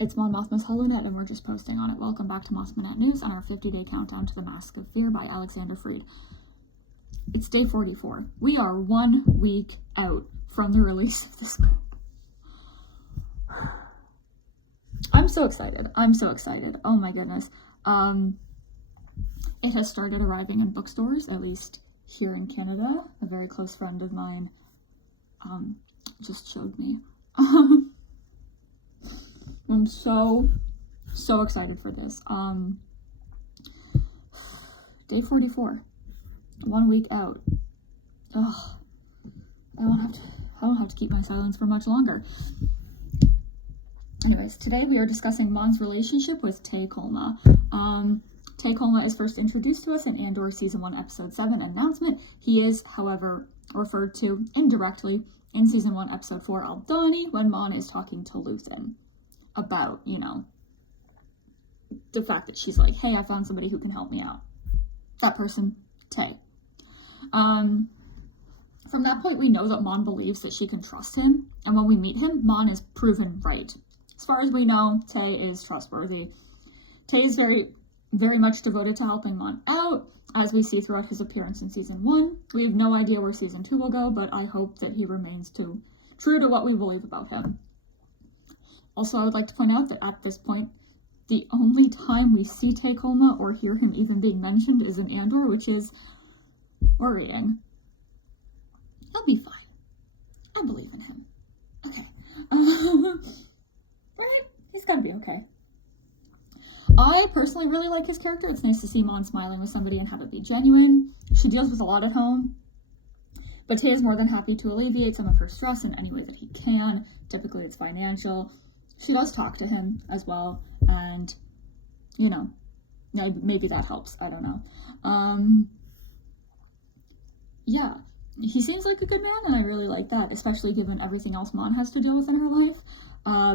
It's Mon Mothma's HoloNet, and we're just posting on it. Welcome back to Mothmanet News and our 50-day countdown to the Mask of Fear by Alexander Freed. It's day 44. We are 1 week out from the release of this book. I'm so excited. Oh my goodness. It has started arriving in bookstores, at least here in Canada. A very close friend of mine just showed me. I'm so excited for this. Day 44. 1 week out. Ugh. I don't have to keep my silence for much longer. Anyways, today we are discussing Mon's relationship with Tay Kolma. Tay Kolma is first introduced to us in Andor Season 1, Episode 7, Announcement. He is, however, referred to indirectly in Season 1, Episode 4, Aldani, when Mon is talking to Luthen about, the fact that she's like, hey, I found somebody who can help me out. That person, Tay. From that point, we know that Mon believes that she can trust him, and when we meet him, Mon is proven right. As far as we know, Tay is trustworthy. Tay is very, very much devoted to helping Mon out, as we see throughout his appearance in Season 1. We have no idea where Season 2 will go, but I hope that he remains true to what we believe about him. Also, I would like to point out that at this point, the only time we see Tay Kolma or hear him even being mentioned is in Andor, which is worrying. He'll be fine. I believe in him. Okay. Right? He's gotta be okay. I personally really like his character. It's nice to see Mon smiling with somebody and have it be genuine. She deals with a lot at home, but Tay is more than happy to alleviate some of her stress in any way that he can. Typically it's financial. She does talk to him as well, and, maybe that helps. I don't know. Yeah, he seems like a good man, and I really like that, especially given everything else Mon has to deal with in her life.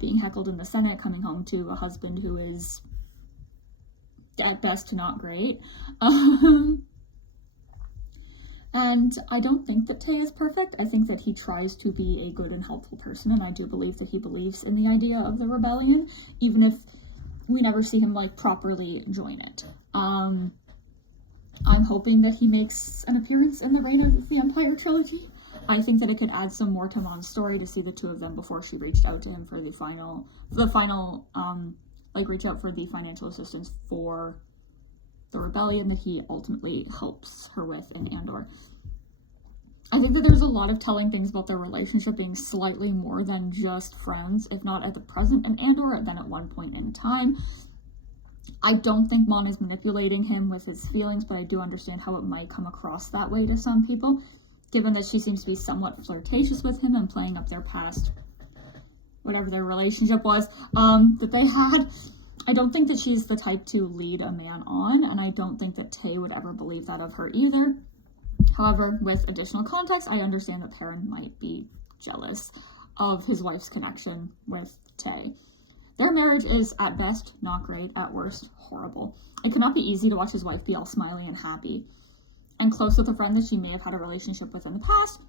Being heckled in the Senate, coming home to a husband who is, at best, not great. And I don't think that Tay is perfect. I think that he tries to be a good and helpful person, and I do believe that he believes in the idea of the rebellion, even if we never see him, properly join it. I'm hoping that he makes an appearance in the Reign of the Empire trilogy. I think that it could add some more to Mon's story to see the two of them before she reached out to him for reach out for the financial assistance for the rebellion that he ultimately helps her with in Andor. I think that there's a lot of telling things about their relationship being slightly more than just friends, if not at the present in Andor, than at one point in time. I don't think Mon is manipulating him with his feelings, but I do understand how it might come across that way to some people, given that she seems to be somewhat flirtatious with him and playing up their past, whatever their relationship was, that they had. I don't think that she's the type to lead a man on, and I don't think that Tay would ever believe that of her either. However, with additional context, I understand that Perrin might be jealous of his wife's connection with Tay. Their marriage is, at best, not great, at worst, horrible. It could not be easy to watch his wife be all smiley and happy, and close with a friend that she may have had a relationship with in the past,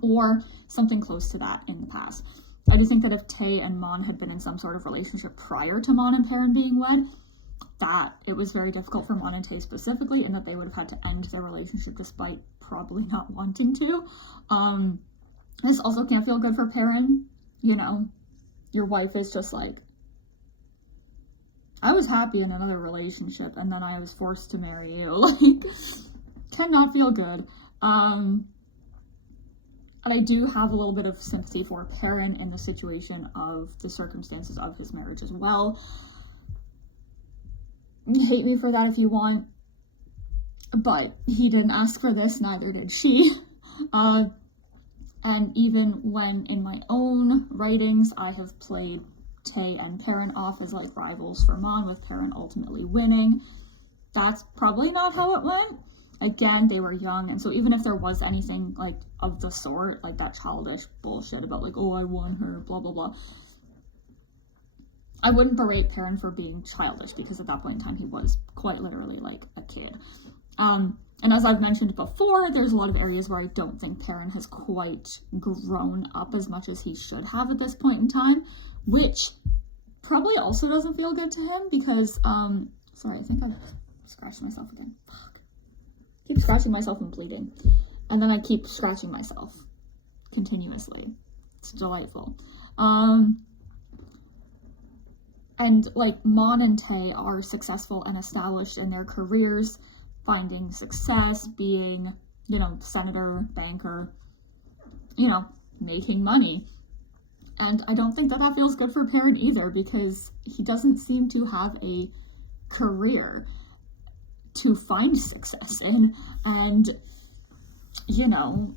or something close to that in the past. I do think that if Tay and Mon had been in some sort of relationship prior to Mon and Perrin being wed, that it was very difficult for Mon and Tay specifically, and that they would have had to end their relationship despite probably not wanting to. This also can't feel good for Perrin. Your wife is just like, I was happy in another relationship, and then I was forced to marry you. Cannot feel good. And I do have a little bit of sympathy for Perrin in the situation of the circumstances of his marriage as well. Hate me for that if you want, but he didn't ask for this, neither did she. And even when in my own writings I have played Tay and Perrin off as rivals for Mon, with Perrin ultimately winning, that's probably not how it went. Again, they were young, and so even if there was anything of the sort, that childish bullshit about oh, I won her, blah blah blah, I wouldn't berate Perrin for being childish, because at that point in time he was quite literally a kid. And as I've mentioned before, there's a lot of areas where I don't think Perrin has quite grown up as much as he should have at this point in time, which probably also doesn't feel good to him because, sorry, I think I scratched myself again. Fuck. Keep scratching myself and bleeding. And then I keep scratching myself continuously. It's delightful. And, like, Mon and Tay are successful and established in their careers, finding success, being, you know, senator, banker, you know, making money. And I don't think that that feels good for Perrin either, because he doesn't seem to have a career to find success in. And, you know,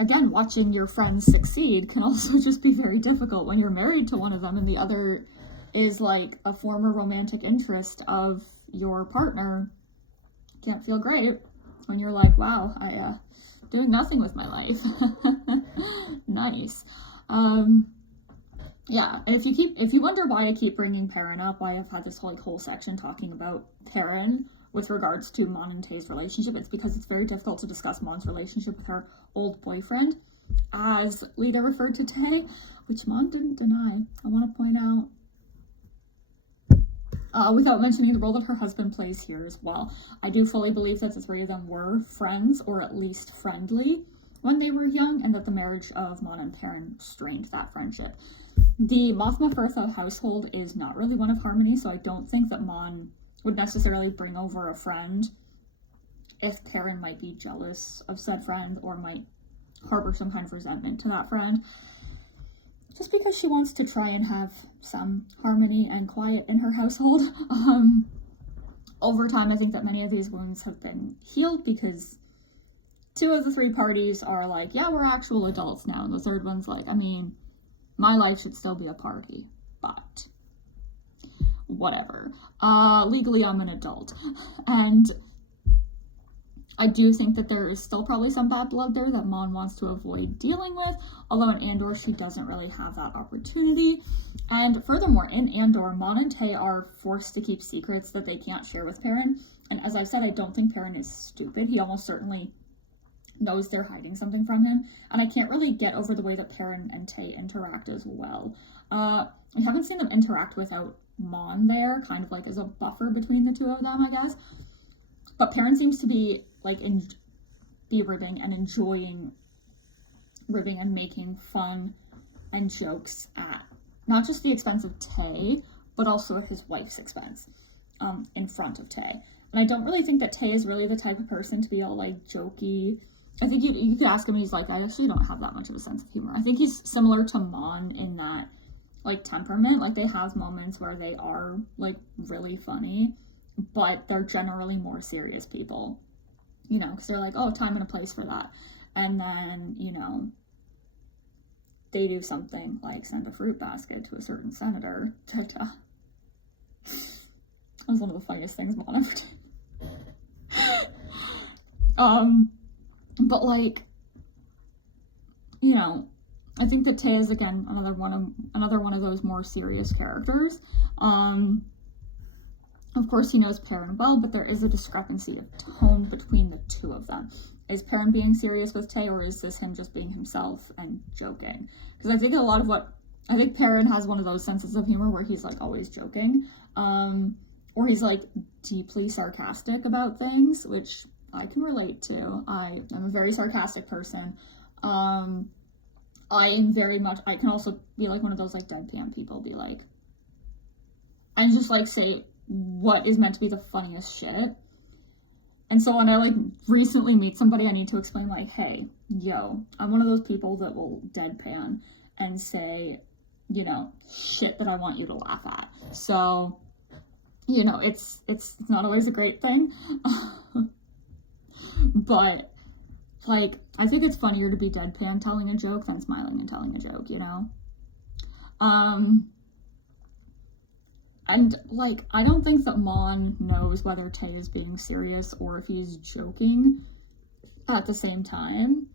again, watching your friends succeed can also just be very difficult when you're married to one of them and the other is like a former romantic interest of your partner. Can't feel great when you're like, wow, I doing nothing with my life. Nice. Yeah, and if you wonder why I keep bringing Perrin up, why I've had this whole section talking about Perrin with regards to Mon and Tay's relationship, it's because it's very difficult to discuss Mon's relationship with her old boyfriend, as Lita referred to Tay, which Mon didn't deny. I want to point out. Without mentioning the role that her husband plays here as well. I do fully believe that the three of them were friends, or at least friendly, when they were young, and that the marriage of Mon and Perrin strained that friendship. The Mothma Bertha household is not really one of harmony, so I don't think that Mon would necessarily bring over a friend if Perrin might be jealous of said friend, or might harbor some kind of resentment to that friend. Just because she wants to try and have some harmony and quiet in her household. Over time, I think that many of these wounds have been healed because two of the three parties are like, yeah, we're actual adults now. And the third one's like, I mean, my life should still be a party, but whatever. Legally, I'm an adult. And I do think that there is still probably some bad blood there that Mon wants to avoid dealing with, although in Andor she doesn't really have that opportunity. And furthermore, in Andor, Mon and Tay are forced to keep secrets that they can't share with Perrin. And as I've said, I don't think Perrin is stupid. He almost certainly knows they're hiding something from him. And I can't really get over the way that Perrin and Tay interact as well. We haven't seen them interact without Mon there, kind of like as a buffer between the two of them, I guess. But Perrin seems to be like be ribbing and enjoying ribbing and making fun and jokes at not just the expense of Tay, but also at his wife's expense, in front of Tay. And I don't really think that Tay is really the type of person to be all like jokey. I think you could ask him, he's like, I actually don't have that much of a sense of humor. I think he's similar to Mon in that like temperament. Like they have moments where they are like really funny, but they're generally more serious people, you know, because they're like, oh, time and a place for that. And then, you know, they do something like send a fruit basket to a certain senator. That was one of the funniest things Mon ever did. But like, you know, I think that Tay is again another one of those more serious characters. Of course, he knows Perrin well, but there is a discrepancy of tone between the two of them. Is Perrin being serious with Tay, or is this him just being himself and joking? Because I think I think Perrin has one of those senses of humor where he's like always joking, or he's like deeply sarcastic about things, which I can relate to. I am a very sarcastic person. I can also be like one of those like deadpan people, be like, and just like say what is meant to be the funniest shit. And so when I like recently meet somebody, I need to explain like, hey, yo, I'm one of those people that will deadpan and say, you know, shit that I want you to laugh at. So, you know, it's not always a great thing. But like, I think it's funnier to be deadpan telling a joke than smiling and telling a joke, you know? And, like, I don't think that Mon knows whether Tay is being serious or if he's joking at the same time.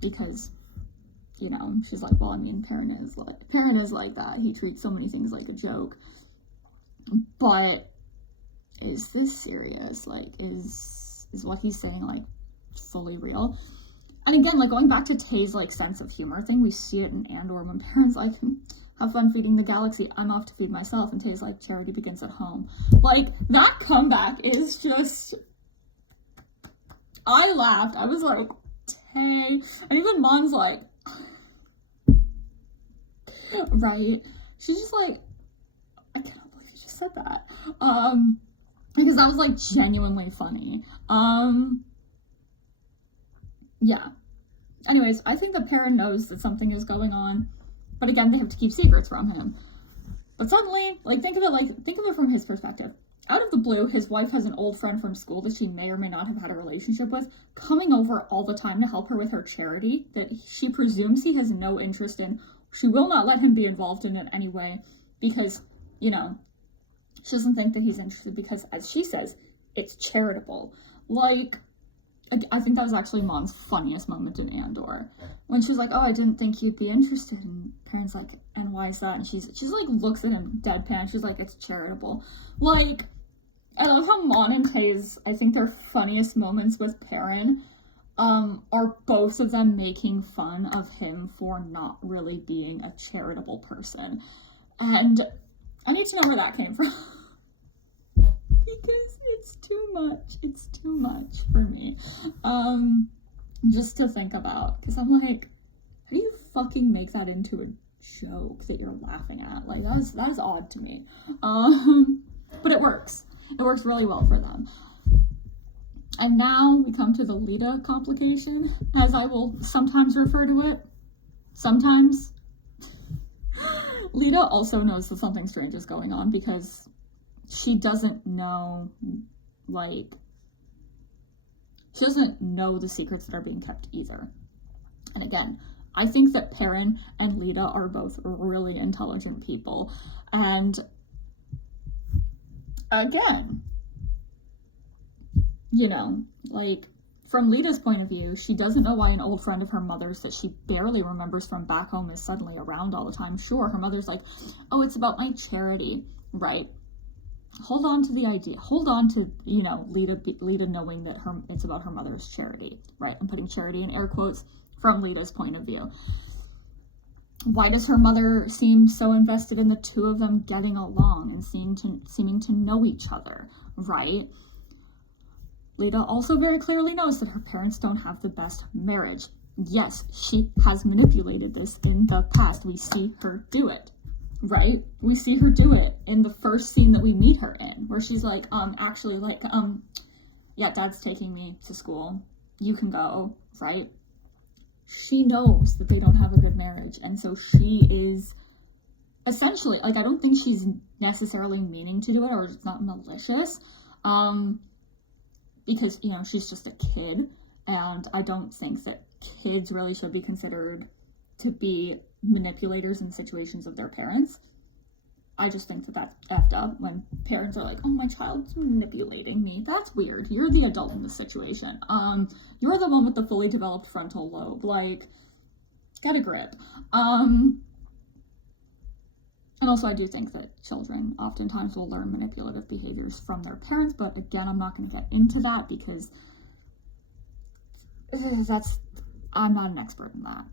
Because, you know, she's like, well, I mean, Perrin is like that. He treats so many things like a joke. But is this serious? Like, is what he's saying, like, fully real? And again, like, going back to Tay's, like, sense of humor thing, we see it in Andor when Perrin's like, have fun feeding the galaxy. I'm off to feed myself. And Tay's like, charity begins at home. Like, that comeback is just, I laughed. I was like, Tay. And even Mom's like, right? She's just like, I cannot believe you just said that. Because that was like genuinely funny. Yeah. Anyways, I think that Perrin knows that something is going on, but again, they have to keep secrets from him. But suddenly, like, think of it from his perspective. Out of the blue, his wife has an old friend from school that she may or may not have had a relationship with, coming over all the time to help her with her charity that she presumes he has no interest in. She will not let him be involved in it anyway, because, you know, she doesn't think that he's interested because, as she says, it's charitable. Like, I think that was actually Mom's funniest moment in Andor. When she was like, oh, I didn't think you'd be interested. And Perrin's like, and why is that? And she's like, looks at him deadpan. She's like, it's charitable. Like, I love how Mon and Tay's, I think their funniest moments with Perrin are both of them making fun of him for not really being a charitable person. And I need to know where that came from. Because it's too much for me, just to think about, because I'm like, how do you fucking make that into a joke that you're laughing at? Like, that is odd to me, but it works really well for them. And now we come to the Lita complication, as I will sometimes refer to it. Sometimes Lita also knows that something strange is going on, because she doesn't know, like, she doesn't know the secrets that are being kept either. And again, I think that Perrin and Lita are both really intelligent people. And again, you know, like, from Lita's point of view, she doesn't know why an old friend of her mother's that she barely remembers from back home is suddenly around all the time. Sure, her mother's like, oh, it's about my charity, right? Hold on to the idea. Hold on to, you know, Lita knowing that it's about her mother's charity, right? I'm putting charity in air quotes from Lita's point of view. Why does her mother seem so invested in the two of them getting along and seeming to know each other, right? Lita also very clearly knows that her parents don't have the best marriage. Yes, she has manipulated this in the past. We see her do it. Right? We see her do it in the first scene that we meet her in, where she's like, actually, like, yeah, Dad's taking me to school. You can go, right? She knows that they don't have a good marriage, and so she is essentially, like, I don't think she's necessarily meaning to do it, or it's not malicious, because, you know, she's just a kid, and I don't think that kids really should be considered to be manipulators in situations of their parents. I just think that that's effed up when parents are like, oh, my child's manipulating me. That's weird. You're the adult in the situation. You're the one with the fully developed frontal lobe. Like, get a grip. And also, I do think that children oftentimes will learn manipulative behaviors from their parents, but again, I'm not going to get into that because I'm not an expert in that.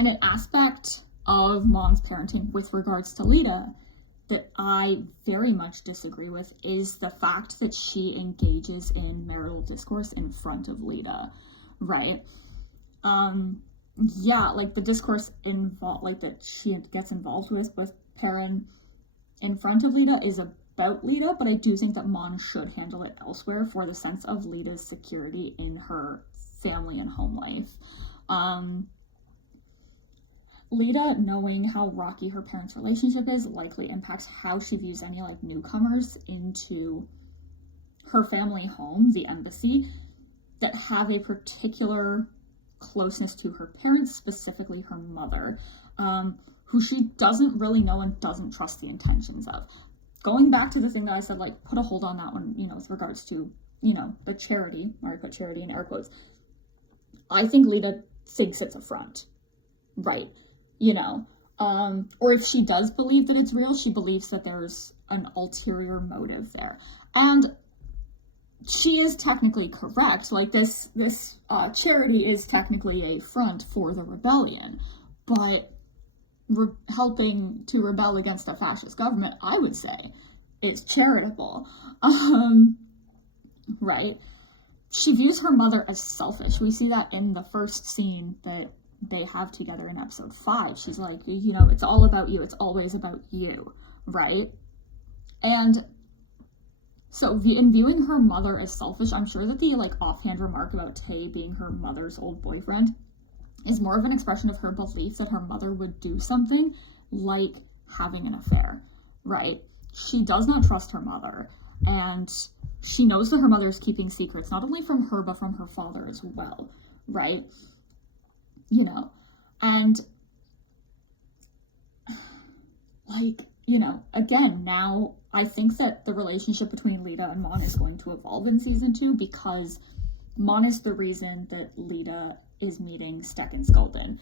And an aspect of Mom's parenting with regards to Lita that I very much disagree with is the fact that she engages in marital discourse in front of Lita, right? Yeah, like the discourse like that she gets involved with Perrin in front of Lita is about Lita, but I do think that Mon should handle it elsewhere for the sense of Lita's security in her family and home life. Lita, knowing how rocky her parents' relationship is, likely impacts how she views any, like, newcomers into her family home, the embassy, that have a particular closeness to her parents, specifically her mother, who she doesn't really know and doesn't trust the intentions of. Going back to the thing that I said, like, put a hold on that one, you know, with regards to, you know, the charity, or I put charity in air quotes. I think Lita thinks it's a front, right? You know, or if she does believe that it's real, she believes that there's an ulterior motive there. And she is technically correct. Like, this charity is technically a front for the rebellion. but helping to rebel against a fascist government, I would say, is charitable. Right? She views her mother as selfish. We see that in the first scene that they have together in episode 5. She's like, it's all about you. It's always about you, right? And so in viewing her mother as selfish, I'm sure that the offhand remark about Tay being her mother's old boyfriend is more of an expression of her belief that her mother would do something like having an affair, right? She does not trust her mother, and she knows that her mother is keeping secrets, not only from her, but from her father as well, right? And again, now I think that the relationship between Lita and Mon is going to evolve in season 2, because Mon is the reason that Lita is meeting Stekken Skulden,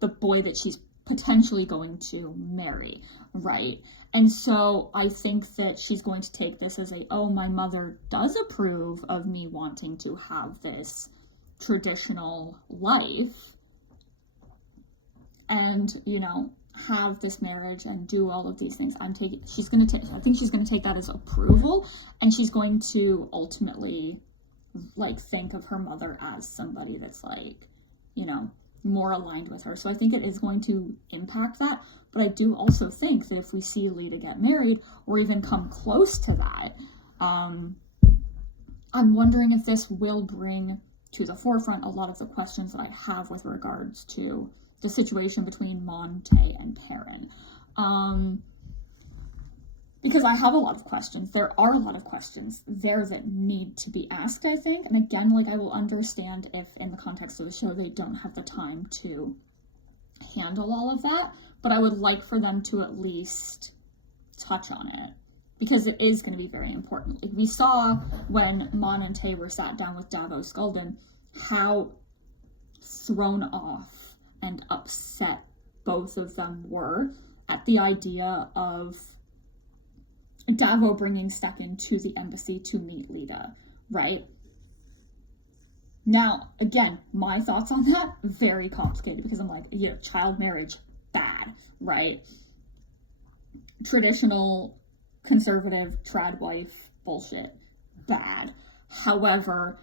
the boy that she's potentially going to marry, right? And so I think that she's going to take this as my mother does approve of me wanting to have this traditional life and, have this marriage and do all of these things. I think she's going to take that as approval, and she's going to ultimately think of her mother as somebody that's more aligned with her. So I think it is going to impact that. But I do also think that if we see Lita get married or even come close to that, I'm wondering if this will bring to the forefront a lot of the questions that I have with regards to the situation between Mon, Tay, and Perrin. Because I have a lot of questions. There are a lot of questions there that need to be asked, I think. And again, I will understand if in the context of the show they don't have the time to handle all of that. But I would like for them to at least touch on it, because it is going to be very important. We saw when Mon and Tay were sat down with Davos Skulden, how thrown off and upset both of them were at the idea of Davo bringing Stekken to the embassy to meet Lita, right? Now, again, my thoughts on that, very complicated, because I'm child marriage, bad, right? Traditional, conservative, trad wife, bullshit, bad. However,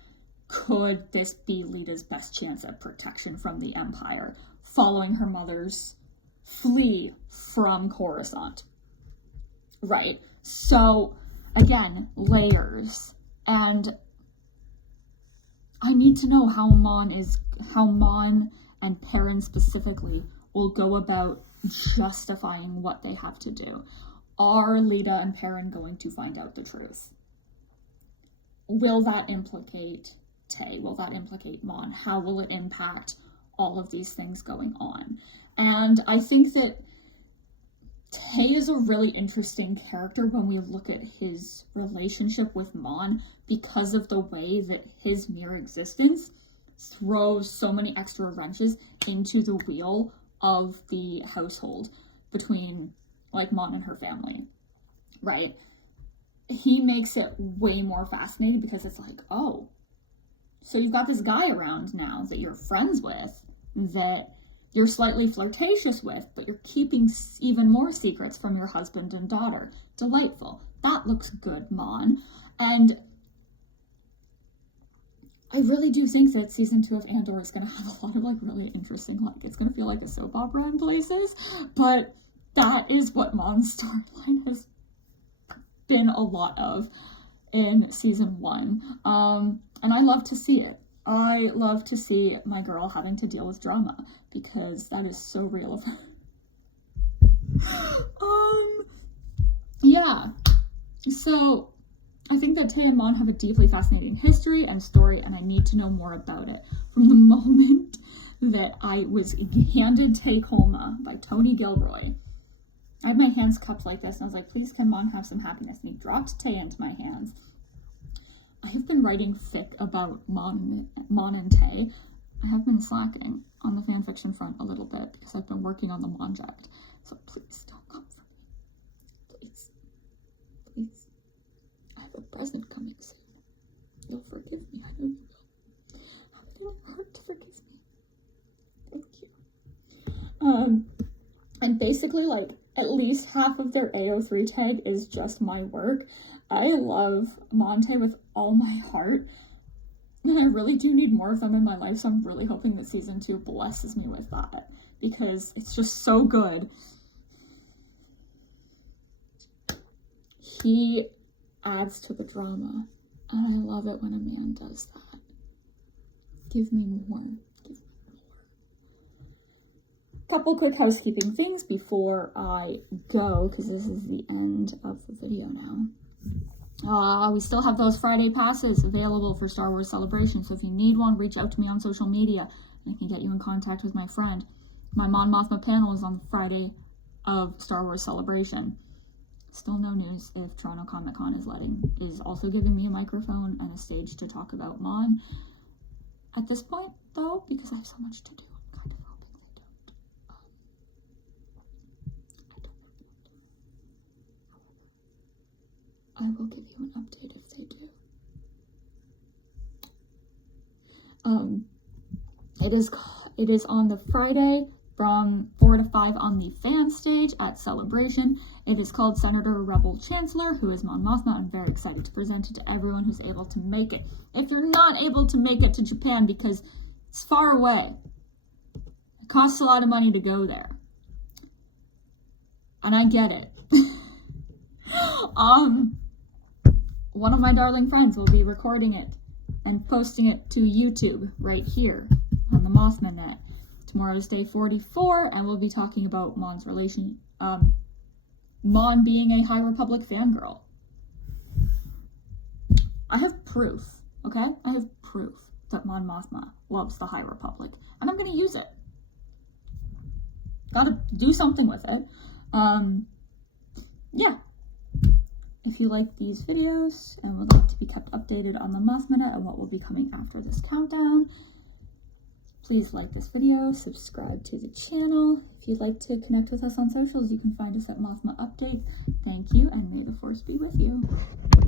could this be Lita's best chance at protection from the Empire, following her mother's flee from Coruscant, right? So, again, layers, and I need to know how Mon and Perrin specifically will go about justifying what they have to do. Are Lita and Perrin going to find out the truth? Will that implicate Tay? Will that implicate Mon? How will it impact all of these things going on? And I think that Tay is a really interesting character when we look at his relationship with Mon, because of the way that his mere existence throws so many extra wrenches into the wheel of the household between Mon and her family, right? He makes it way more fascinating, because it's oh, so you've got this guy around now that you're friends with, that you're slightly flirtatious with, but you're keeping even more secrets from your husband and daughter. Delightful. That looks good, Mon. And I really do think that season 2 of Andor is going to have a lot of really interesting, it's going to feel like a soap opera in places, but that is what Mon's storyline has been a lot of in season 1. And I love to see it. I love to see my girl having to deal with drama, because that is so real of her. Yeah. So I think that Tay and Mon have a deeply fascinating history and story, and I need to know more about it. From the moment that I was handed Tay Kolma by Tony Gilroy, I had my hands cupped like this, and I was like, please, can Mon have some happiness? And he dropped Tay into my hands. I have been writing fic about Mon and Tay. I have been slacking on the fanfiction front a little bit, because I've been working on the Monject. So please don't come for me. Please. Please. I have a present coming soon. You'll forgive me. I know you will. Have a little heart to forgive me. Thank you. And basically, like, at least half of their AO3 tag is just my work. I love Monte with all my heart, and I really do need more of them in my life, so I'm really hoping that season 2 blesses me with that, because it's just so good. He adds to the drama, and I love it when a man does that. Give me more. Couple quick housekeeping things before I go, because this is the end of the video now. We still have those Friday passes available for Star Wars Celebration, so if you need one, reach out to me on social media, and I can get you in contact with my friend. My Mon Mothma panel is on the Friday of Star Wars Celebration. Still no news if Toronto Comic Con is also giving me a microphone and a stage to talk about Mon. At this point, though, because I have so much to do, I'm kind of hoping they don't. I will give you an update if they do. It is on the Friday from 4 to 5 on the fan stage at Celebration. It is called Senator Rebel Chancellor, who is Mon Mothma. I'm very excited to present it to everyone who's able to make it. If you're not able to make it to Japan because it's far away, it costs a lot of money to go there, and I get it. One of my darling friends will be recording it and posting it to YouTube right here on the Mothma Net. Tomorrow is day 44, and we'll be talking about Mon's Mon being a High Republic fangirl. I have proof, okay? I have proof that Mon Mothma loves the High Republic, and I'm gonna use it. Gotta do something with it. Yeah. If you like these videos and would like to be kept updated on the Mothma Net and what will be coming after this countdown, please like this video, subscribe to the channel. If you'd like to connect with us on socials, you can find us at Mothma Update. Thank you, and may the Force be with you.